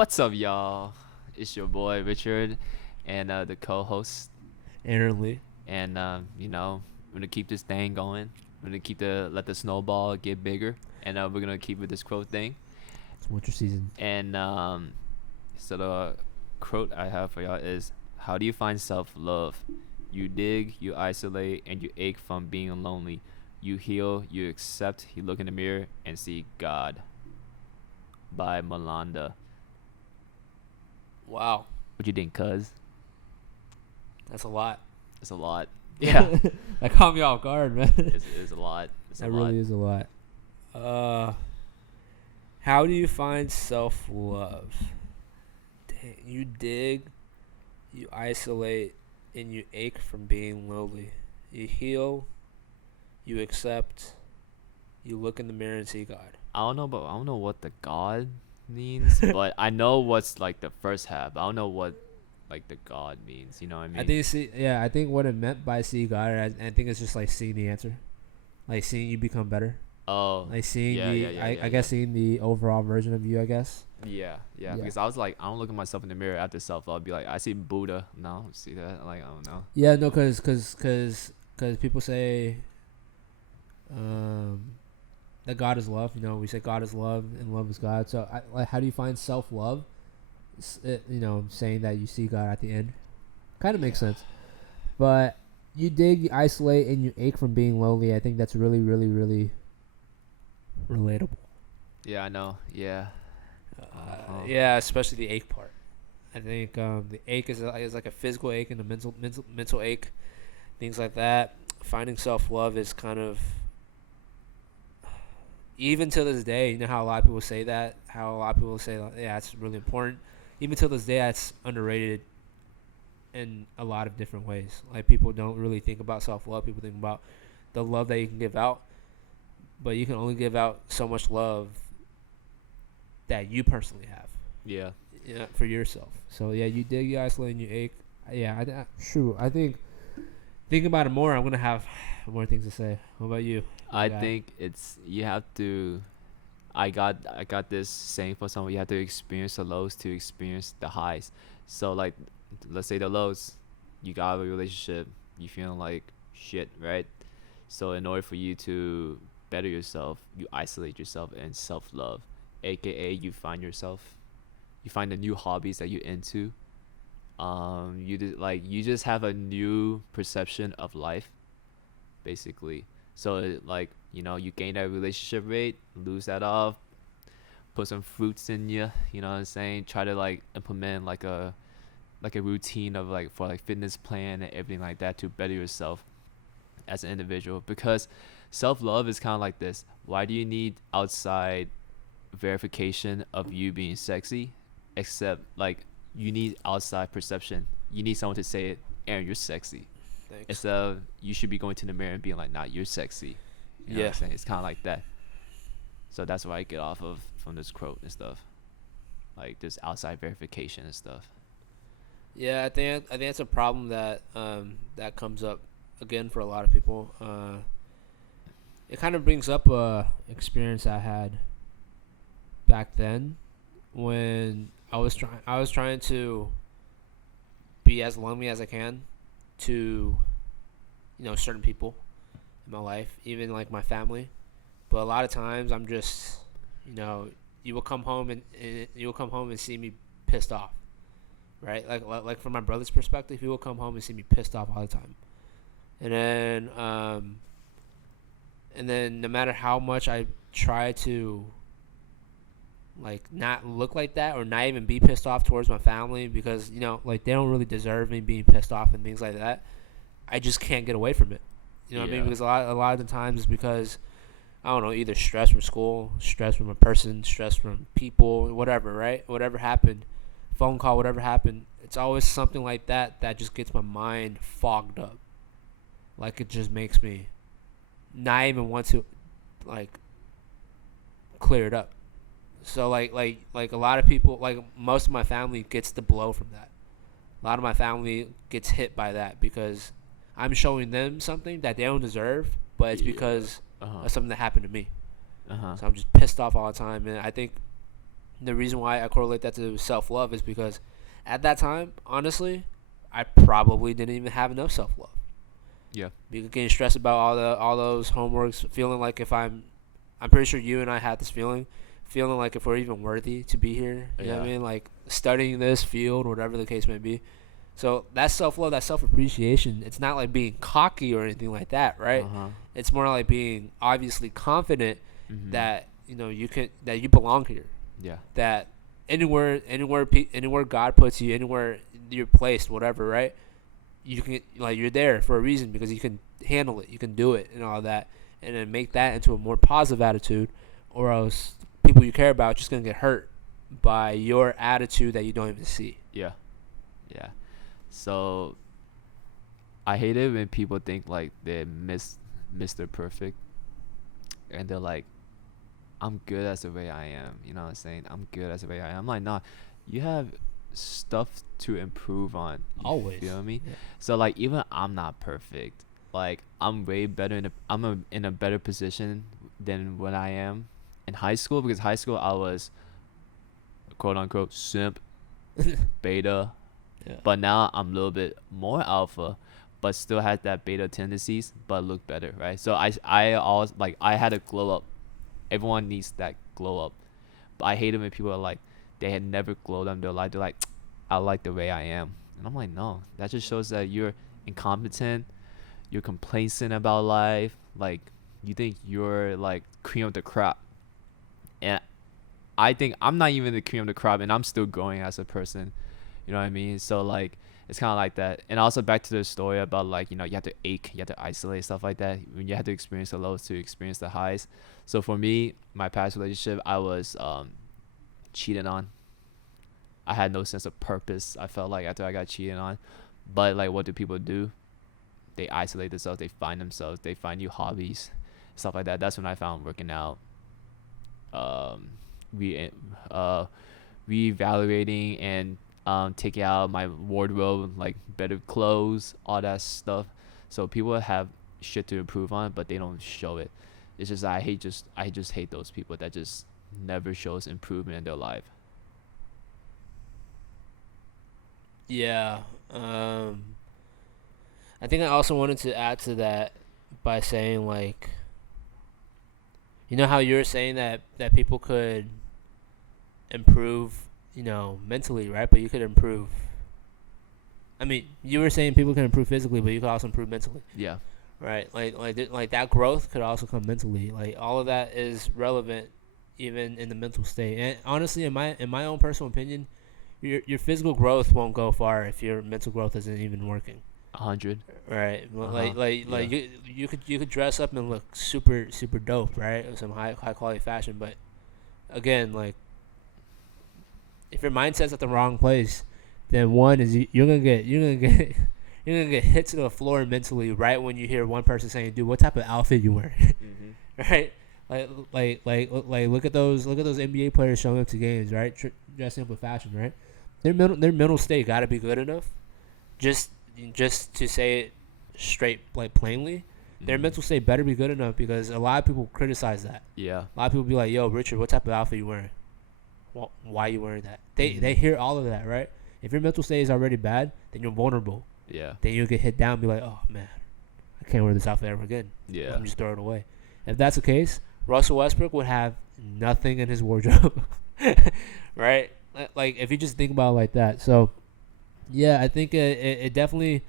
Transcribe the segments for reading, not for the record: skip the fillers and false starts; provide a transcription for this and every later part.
What's up, y'all? It's your boy Richard, and the co-host, Aaron Lee. and we're gonna keep this thing going. We're gonna keep the let the snowball get bigger, and we're gonna keep with this quote thing. It's winter season. And so the quote I have for y'all is, "How do you find self-love? You dig, you isolate, and you ache from being lonely. You heal, you accept. You look in the mirror and see God." By Malanda. Wow, What you think, cuz? that's a lot. It's a lot. Yeah. That caught me off guard, man. It's a lot. It's a That lot. really is a lot. Uh, how do you find self love? You dig, you isolate, and you ache from being lonely. You heal, you accept, you look in the mirror and see God. I don't know what the God means, but I know what's like the first half. I don't know what like the God means. You know what I I mean? think I think what it meant by see God, I think it's just like seeing the answer, like seeing you become better. Oh, Like seeing yeah, yeah, yeah, I yeah, guess seeing the overall version of you, I guess. yeah, yeah. Yeah. Because I was like, I don't look at myself in the mirror after self. I'll be like, I see Buddha. No, I don't see that. Like, I don't know. Yeah, no, cause people say, um, that God is love. You know, we say God is love and love is God. So, like, how do you find self love? Saying that you see God at the end, kind of makes sense. But you dig, you isolate, and you ache from being lonely. I think that's really, really, really relatable. Yeah, I know. Yeah. Uh-huh. Yeah, especially the ache part. I think the ache is like a physical ache and a mental ache, things like that. Finding self love is kind of, even to this day. You know how a lot of people say that. How a lot of people say, like, yeah, it's really important. Even to this day, that's underrated in a lot of different ways. Like, people don't really think about self love. People think about the love that you can give out, but you can only give out so much love that you personally have. Yeah. Yeah, for yourself. So yeah, you dig, you isolate, and you ache. Yeah, true. I think thinking about it more, I'm gonna have more things to say. What about you? I think it's you have to. I got this saying for someone. You have to experience the lows to experience the highs. So like, let's say the lows, you got a relationship, you feeling like shit, right? So in order for you to better yourself, you isolate yourself and self love, aka you find yourself, you find the new hobbies that you're into. You just have a new perception of life, basically. So like you gain that relationship rate, lose that off, put some fruits in you. You know what I'm saying? Try to like implement like a routine of like for like fitness plan and everything like that to better yourself as an individual. Because self love is kind of like this. Why do you need outside verification of you being sexy? Except like you need outside perception. You need someone to say it, Aaron, you're sexy. Thanks. Instead of you should be going to the mirror and being like, nah, you're sexy. You know what Yeah, I'm saying? It's kind of like that. So that's what I get off of from this quote and stuff. Like this outside verification and stuff. yeah. I think that's a problem that that comes up again for a lot of people. It kind of brings up a experience I had back then when I was trying to be as lonely as I can to certain people in my life, even like my family. But a lot of times I'm just, you know, you will come home and you will come home and see me pissed off, right? Like from my brother's perspective, he will come home and see me pissed off all the time, and then no matter how much I try to like not look like that or not even be pissed off towards my family because like they don't really deserve me being pissed off and things like that. I just can't get away from it. You know what I mean? Yeah. Because a lot of the times it's because I don't know, either stress from school, stress from a person, stress from people, whatever, right? Whatever happened, phone call, whatever happened, it's always something like that that just gets my mind fogged up. Like it just makes me not even want to like clear it up. So like a lot of people, like most of my family gets the blow from that. A lot of my family gets hit by that because I'm showing them something that they don't deserve, but it's Yeah. because Uh huh. of something that happened to me. Uh huh. So I'm just pissed off all the time, and I think the reason why I correlate that to self love is because at that time, honestly, I probably didn't even have enough self love. Yeah. Because getting stressed about all those homeworks, feeling like if I'm pretty sure you and I had this feeling like if we're even worthy to be here. You know what I Yeah. mean? Like studying this field, whatever the case may be. So that self love, that self appreciation, it's not like being cocky or anything like that, right? Uh-huh. It's more like being obviously confident Mm-hmm. that that you belong here, Yeah. that anywhere God puts you, anywhere you're placed, whatever, right? You can like you're there for a reason because you can handle it, you can do it, and all that, and then make that into a more positive attitude, or else people you care about are just gonna get hurt by your attitude that you don't even see. Yeah. Yeah. So I hate it when people think like they're Mr. Perfect, and they're like, I'm good as the way I am. You know what I'm saying? I'm good as the way I am. I'm like, nah, you have stuff to improve on. You Always. feel me? Yeah. So like, even I'm not perfect. Like, I'm way better in a better position than what I am in high school, because high school I was quote unquote simp, beta, Yeah. but now I'm a little bit more alpha, but still had that beta tendencies, but look better, right? So I always like, I had a glow up. Everyone needs that glow up. But I hate it when people are like, they had never glowed up in their life. They're like, I like the way I am. And I'm like, no. That just shows that you're incompetent. You're complacent about life. Like, you think you're like cream of the crop. And I think I'm not even the cream of the crop, and I'm still growing as a person. You know what I mean? So like, it's kind of like that. And also back to the story about like, you have to ache, you have to isolate, stuff like that. When you have to experience the lows to experience the highs. So for me, my past relationship, I was cheated on. I had no sense of purpose. I felt like after I got cheated on. But like, what do people do? They isolate themselves. They find themselves. They find new hobbies, stuff like that. That's when I found working out. Um, re reevaluating and taking out my wardrobe, like better clothes, all that stuff. So people have shit to improve on, but they don't show it. It's just I just hate those people that just never shows improvement in their life. Yeah. I think I also wanted to add to that by saying like, you know how you were saying that people could improve, mentally, right? But you could improve. I mean, you were saying people can improve physically, but you could also improve mentally, Yeah. right? Like that growth could also come mentally. Like all of that is relevant, even in the mental state. And honestly, in my own personal opinion, your physical growth won't go far if your mental growth isn't even working. 100. Right, Uh-huh. Yeah. you could dress up and look super super dope, right? With some high quality fashion, but again, like if your mindset's at the wrong place, then one is you're gonna get you're gonna get hit to the floor mentally right when you hear one person saying, "Dude, what type of outfit you wearing?" Mhm. Right? Like look at those NBA players showing up to games, right? Dressing up with fashion, right? Their mental state got to be good enough, just just to say it straight, like plainly. Their Mhm. mental state better be good enough because a lot of people criticize that. Yeah. A lot of people be like, "Yo, Richard, what type of outfit you wearing? Well, why you wearing that?" They Mhm. hear all of that, right? If your mental state is already bad, then you're vulnerable. Yeah. Then you'll get hit down and be like, "Oh man, I can't wear this outfit ever again. Let Yeah. me just throw it away." If that's the case, Russell Westbrook would have nothing in his wardrobe, right? Like if you just think about it like that. So yeah, I think it definitely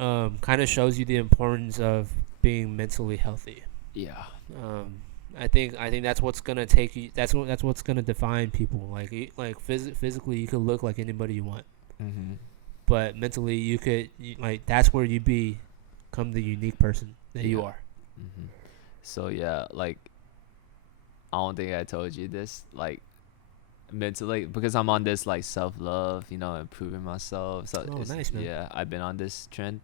kind of shows you the importance of being mentally healthy. Yeah. Um, I think that's what's gonna take you. That's what's gonna define people. Physically, you could look like anybody you want, Mhm. but mentally, like that's where you become the unique person that you Yeah. are. Mhm. So yeah, like, I don't think I told you this, like, mentally, because I'm on this like self love, improving myself. So Oh, it's, nice, man. yeah, I've been on this trend.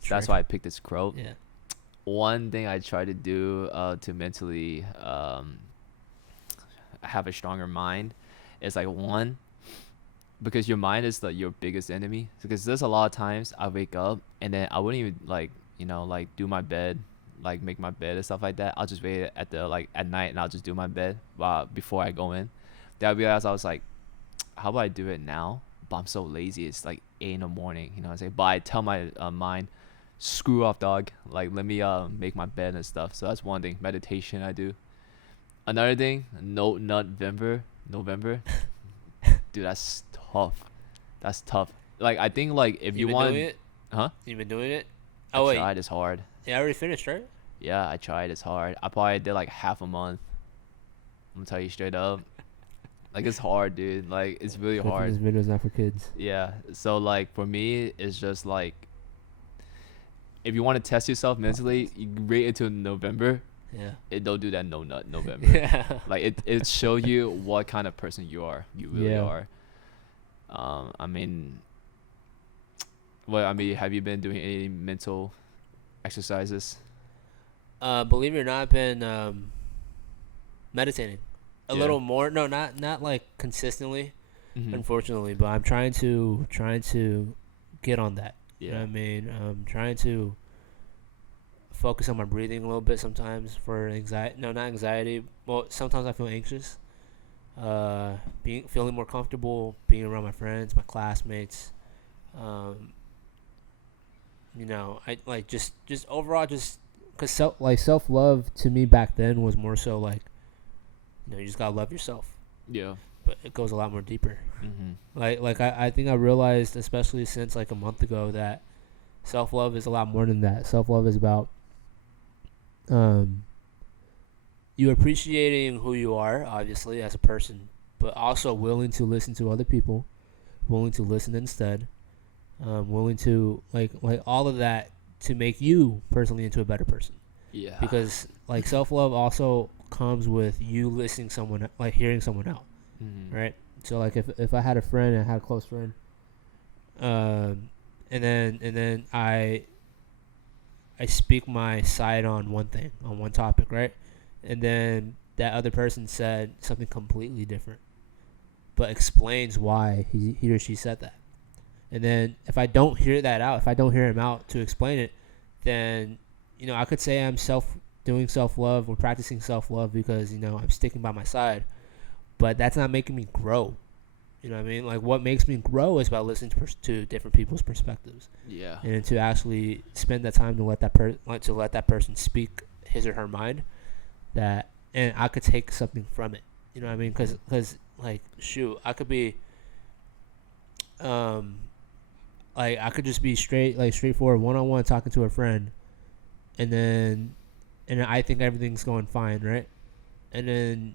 So that's Trend. why I picked this quote. Yeah. One thing I try to do to mentally have a stronger mind is like, one, because your mind is like your biggest enemy. Because there's a lot of times I wake up and then I wouldn't even like, like do my bed, like make my bed and stuff like that, I'll just wait at the like at night and I'll just do my bed before I go in. Then I realized I was like, how about I do it now? But I'm so lazy. It's like 8 in the morning. You know what I'm saying? But I tell my mind, screw off, dog. Like let me make my bed and stuff. So that's one thing. Meditation I do. Another thing, no November. Dude, that's tough. That's tough. Like I think like if you been want, doing it? huh? You been doing it? I Oh wait, tried. It's hard. yeah, I already finished, right? Yeah, I tried. It's hard. I probably did like half a month. I'm gonna tell you straight up. Like it's hard, dude. Like it's really hard. This video's not for kids. Yeah. So like for me, it's just like if you want to test yourself mentally, you wait until November. Yeah. Don't do that no nut November. Yeah. Like it shows you what kind of person you are. You really are. I mean, have you been doing any mental exercises? Believe it or not, I've been meditating a Yeah. little more. No, not like consistently, Mm-hmm. unfortunately, but I'm trying to get on that. You know Yeah. what I mean? I'm trying to focus on my breathing a little bit sometimes for anxiety. No, not anxiety. Well, sometimes I feel anxious. Feeling more comfortable being around my friends, my classmates. You know, I like just overall just because self love to me back then was more so like, you know, you just gotta love yourself. Yeah. But it goes a lot more deeper. Mm-hmm. I think I realized, especially since like a month ago, that self love is a lot more than that. Self love is about you appreciating who you are, obviously, as a person, but also willing to listen to other people, willing to listen instead, willing to like all of that to make you personally into a better person. Yeah. Because like self love also comes with you listening someone, like hearing someone out, Mm-hmm. right? So like if I had a friend, I had a close friend, and then I speak my side on one thing, on one topic, right? And then that other person said something completely different, but explains why he or she said that. And then if I don't hear that out, if I don't hear him out to explain it, then, you know, I could say I'm doing self-love or practicing self-love because, you know, I'm sticking by my side. But that's not making me grow. You know what I mean? Like, what makes me grow is by listening to different people's perspectives. Yeah. And to actually spend that time to let that person speak his or her mind, and I could take something from it. You know what I mean? Because like, shoot, I could be, like, I could just be straightforward, one-on-one talking to a friend, and I think everything's going fine, right? And then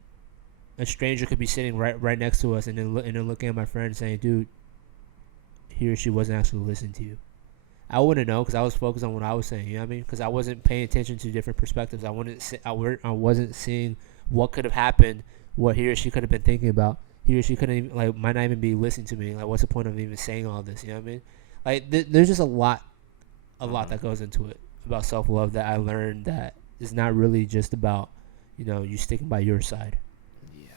a stranger could be sitting right next to us, and then looking at my friend saying, "Dude, he or she wasn't actually listening to you." I wouldn't know because I was focused on what I was saying. You know what I mean? Because I wasn't paying attention to different perspectives. I wasn't seeing what could have happened, what he or she could have been thinking about. He or she couldn't even, like, might not even be listening to me. Like, what's the point of even saying all this? You know what I mean? Like, there's just a lot that goes into it about self-love that I learned that is not really just about, you know, you sticking by your side. Yeah.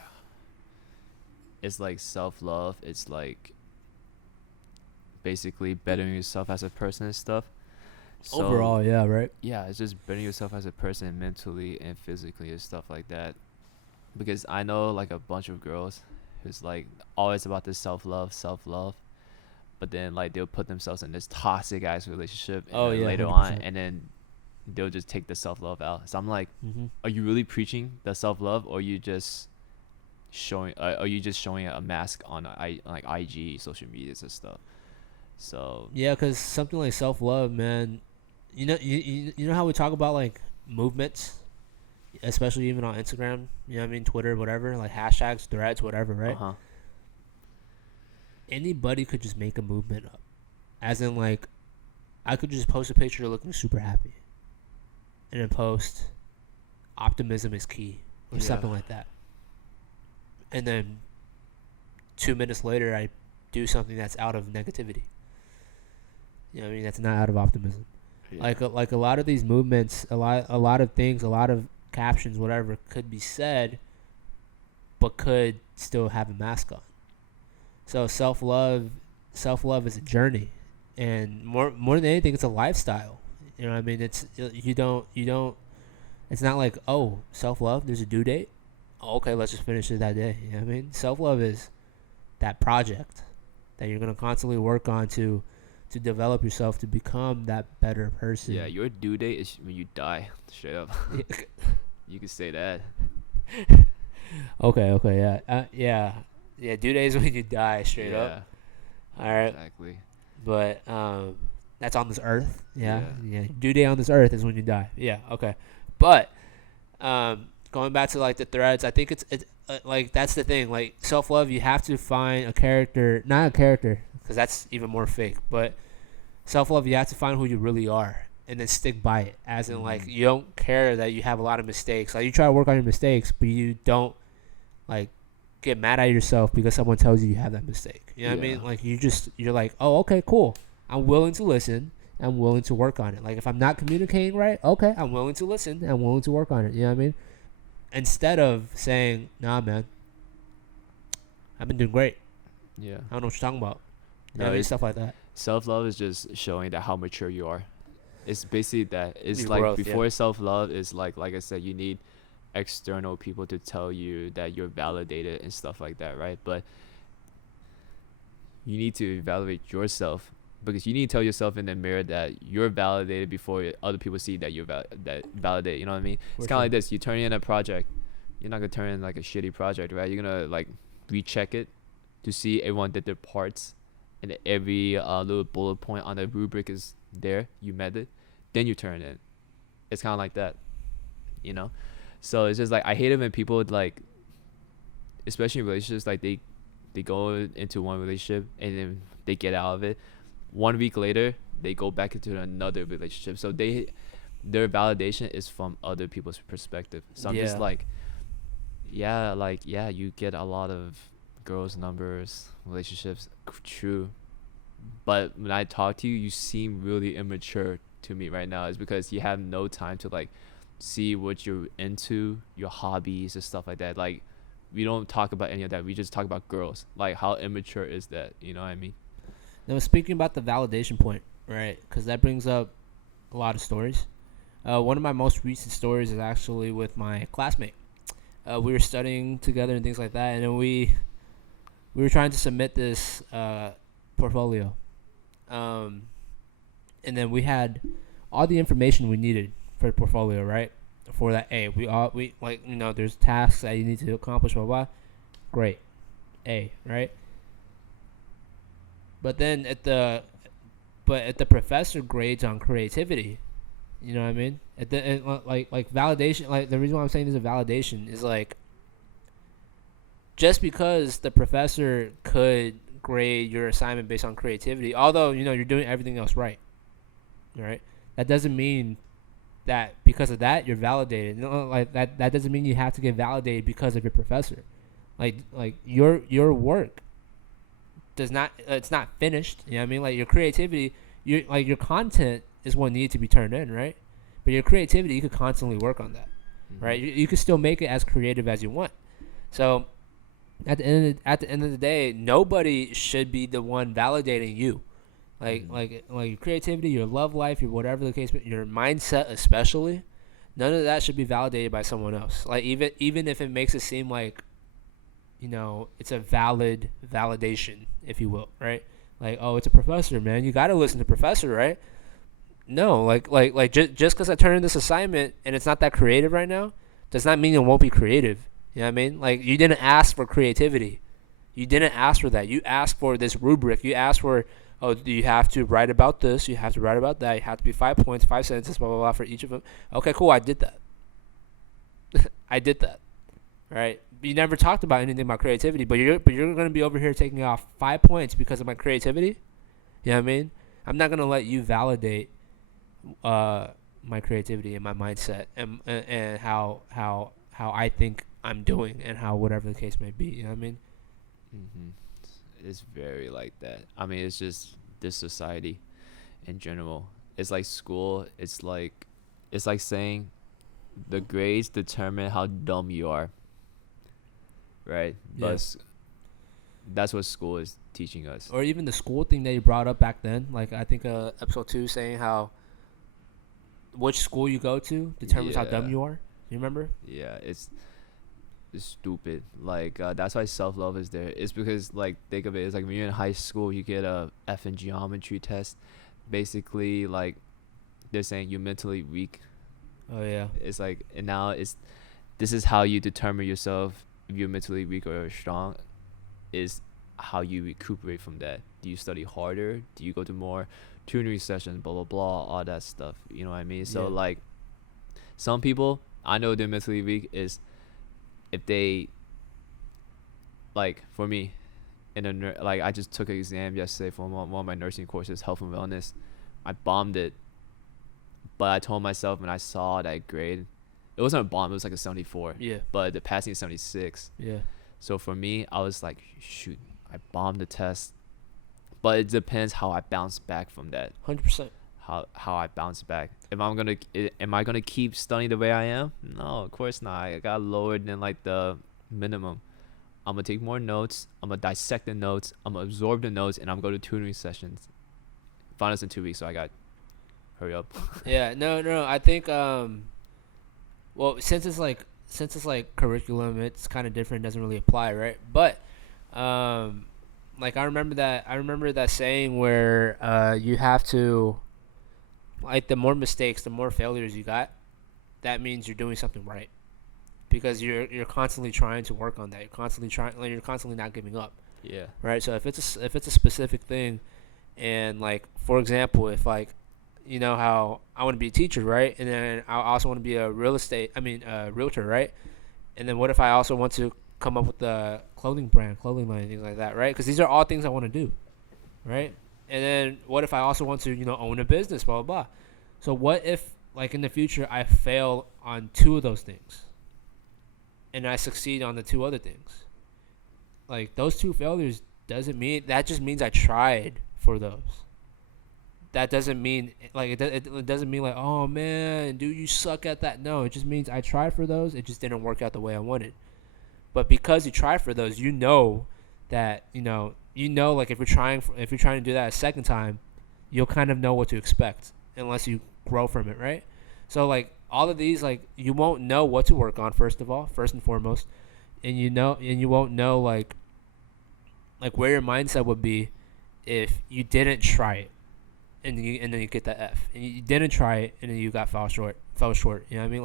It's like self-love. It's like basically bettering yourself as a person and stuff. So, Overall, yeah, right? yeah, it's just bettering yourself as a person mentally and physically and stuff like that. Because I know like a bunch of girls who's like always about this self-love, but then like they'll put themselves in this toxic ass relationship and then later 100%. on, and then they'll just take the self-love out. So I'm like, Mm-hmm. are you really preaching the self-love, or are you just showing a mask on like IG, social medias and stuff? So Yeah, because something like self-love, man, you know how we talk about like movements, especially even on Instagram, you know what I mean, Twitter, whatever, like hashtags, threads, whatever, right? uh-huh. Anybody could just make a movement up. As in, like, I could just post a picture looking super happy and then post optimism is key or something like that. And then 2 minutes later, I do something that's out of negativity. You know what I mean? That's not out of optimism. Yeah. Like a lot of these movements, a lot of things, a lot of captions, whatever, could be said, but could still have a mask on. So self love is a journey, and more than anything, it's a lifestyle. You know what I mean? It's you don't. It's not like, oh, self love. There's a due date. Oh, okay, let's just finish it that day. You know what I mean? Self love is that project that you're gonna constantly work on to develop yourself to become that better person. Yeah, your due date is when you die. Straight up. You could say that. Okay, yeah, yeah. Due date is when you die, straight up. Yeah, All right, exactly. but that's on this earth. Yeah, Yeah. yeah. Due date on this earth is when you die. Yeah, okay. But going back to like the threads, I think it's like that's the thing. Like self love, you have to find a character, not a character, because that's even more fake. But self love, you have to find who you really are, and then stick by it. As in, like you don't care that you have a lot of mistakes. Like you try to work on your mistakes, but you don't like get mad at yourself because someone tells you have that mistake. You know what I mean? Like you're like, oh, okay, cool. I'm willing to listen. I'm willing to work on it. Like if I'm not communicating right, okay, I'm willing to listen. I'm willing to work on it. You know what I mean? Instead of saying, nah, man, I've been doing great. Yeah. I don't know what you're talking about. You know No, what I mean? it's Stuff like that. self love is just showing that how mature you are. It's basically that. It's Your like growth, yeah. before self love is like I said, you need external people to tell you that you're validated and stuff like that, right? But you need to evaluate yourself because you need to tell yourself in the mirror that you're validated before other people see that you're that validate. You know what I mean? It's kind of like this. You turn in a project. You're not gonna turn in like a shitty project, right? You're gonna like recheck it to see everyone did their parts, and every little bullet point on the rubric is there. You met it. Then you turn it in. It's kind of like that, you know. So it's just like I hate it when people like, especially in relationships, like they go into one relationship and then they get out of it. 1 week later, they go back into another relationship. So their validation is from other people's perspective. So I'm just like, yeah, you get a lot of girls' numbers, relationships, true. But when I talk to you, you seem really immature to me right now. Is because you have no time to like see what you're into, your hobbies and stuff like that. Like we don't talk about any of that. We just talk about girls. Like how immature is that? You know what I mean? Now, speaking about the validation point, right? Because that brings up a lot of stories. One of my most recent stories is actually with my classmate. We were studying together and things like that, and then we were trying to submit this portfolio, and then we had all the information we needed for the portfolio, right? For that A, we like there's tasks that you need to accomplish, blah blah. Great, A, right? But then at the professor grades on creativity, you know what I mean? Like validation, like the reason why I'm saying this is a validation is like just because the professor could grade your assignment based on creativity, although you're doing everything else right, that doesn't mean that because of that you're validated. Like that doesn't mean you have to get validated because of your professor. Like your work does not it's not finished. You know what I mean? Like your creativity, your content is what needs to be turned in, right? But your creativity, you could constantly work on that, right? You could still make it as creative as you want. So at the end of the day, nobody should be the one validating you. Like your creativity, your love life, your whatever the case, your mindset especially, none of that should be validated by someone else. Like even if it makes it seem like it's a valid validation, if you will, right? Like, oh, it's a professor, man. You got to listen to professor, right? No, just because I turned in this assignment and it's not that creative right now, does not mean it won't be creative. You know what I mean? Like, you didn't ask for creativity. You didn't ask for that. You asked for this rubric. You asked for, oh, you have to write about this. You have to write about that. You have to be 5 points, 5 sentences, blah, blah, blah for each of them. Okay, cool. I did that. I did that. Right? You never talked about anything about creativity, but you're going to be over here taking off 5 points because of my creativity. You know what I mean? I'm not going to let you validate my creativity and my mindset and how I think I'm doing and how whatever the case may be. You know what I mean? It's very like that. I mean, it's just this society in general. It's like school. It's like saying the grades determine how dumb you are. Right? But that's what school is teaching us. Or even the school thing that you brought up back then. Like, I think episode 2 saying how which school you go to determines how dumb Yeah. you are. You remember? Yeah, it's stupid. Like that's why self love is there. It's because like think of it. It's like when you're in high school, you get a F in geometry test. Basically, like they're saying you're mentally weak. Oh yeah. It's like and now it's this is how you determine yourself if you're mentally weak or strong. Is how you recuperate from that. Do you study harder? Do you go to more tutoring sessions? Blah blah blah. All that stuff. You know what I mean? So Yeah. like some people I know they're mentally weak is if they like for me in a like I just took an exam yesterday for one of my nursing courses, health and wellness. I bombed it, but I told myself when I saw that grade, it wasn't a bomb. It was like a 74, Yeah. but the passing is 76. Yeah. So for me, I was like, shoot, I bombed the test, but it depends how I bounce back from that. 100%. How I bounce back. If I'm gonna, am I gonna keep studying the way I am? No, of course not. I got lower than like the minimum. I'm gonna take more notes. I'm gonna dissect the notes. I'm gonna absorb the notes, and I'm gonna go to tutoring sessions. Finals in 2 weeks, so I got hurry up. Yeah. No. I think well, since it's like curriculum, it's kind of different. Doesn't really apply, right? But like I remember that saying where you have to, like, the more mistakes, the more failures you got, that means you're doing something right, because you're constantly trying to work on that. You're constantly trying, like, you're constantly not giving up, Yeah. right? So if it's a specific thing, and like for example, if like, you know how I want to be a teacher, right? And then I also want to be a realtor, right? And then what if I also want to come up with a clothing line, things like that, right? Because these are all things I want to do, right? And then what if I also want to, own a business, blah, blah, blah. So what if, like, in the future, I fail on two of those things and I succeed on the two other things? Like, those two failures that just means I tried for those. That doesn't mean, like, it doesn't mean like, oh man, dude, you suck at that. No, it just means I tried for those. It just didn't work out the way I wanted. But because you tried for those, that like, if you're trying to do that a second time, you'll kind of know what to expect unless you grow from it, right? So like all of these, like, you won't know what to work on first and foremost, and you won't know like where your mindset would be if you didn't try it, and then you get that F, and you didn't try it, and then you fell short. You know what I mean?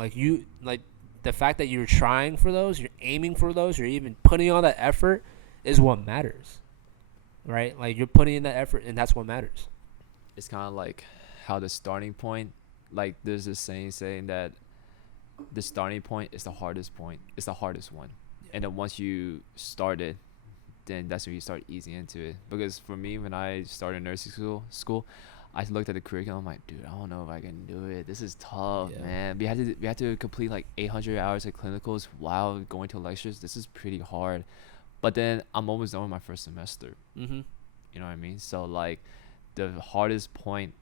Like the fact that you're trying for those, you're aiming for those, you're even putting all that effort is what matters, right? Like, you're putting in that effort, and that's what matters. It's kind of like how the starting point, like there's this saying that the starting point is the hardest point. It's the hardest one, and then once you start it, then that's when you start easing into it. Because for me, when I started nursing school, I looked at the curriculum. I'm like, dude, I don't know if I can do it. This is tough, Yeah. man. We had to complete like 800 hours of clinicals while going to lectures. This is pretty hard. But then I'm almost done with my first semester. Mm-hmm. You know what I mean? So like, the hardest point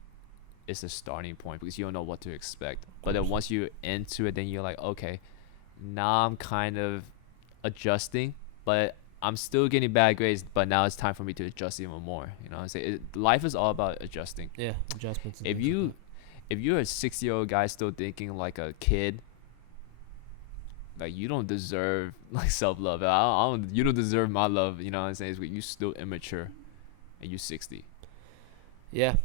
is the starting point because you don't know what to expect. But then once you're into it, then you're like, okay, now I'm kind of adjusting, but I'm still getting bad grades. But now it's time for me to adjust even more. You know what I'm saying? Life is all about adjusting. Yeah, adjustments. And If things like you that. if you're a 60-year-old guy still thinking like a kid, like you don't deserve like self-love. I don't. You don't deserve my love. You know what I'm saying? It's you still immature, and you 60. Yeah,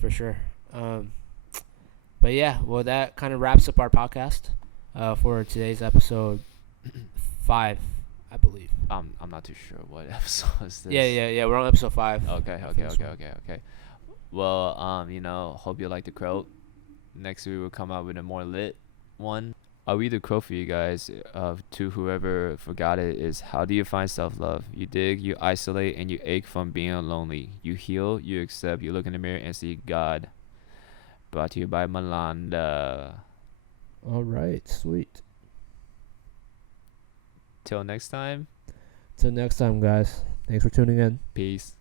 for sure. But yeah, well, that kind of wraps up our podcast for today's episode 5, I believe. I'm not too sure what episode is this. Yeah. We're on episode 5. Okay. Well, hope you like the quote. Next week we'll come out with a more lit one. I'll read the quote for you guys. To whoever forgot it is: how do you find self-love? You dig, you isolate, and you ache from being lonely. You heal, you accept, you look in the mirror and see God. Brought to you by Malanda. All right, sweet. Till next time. Till next time, guys. Thanks for tuning in. Peace.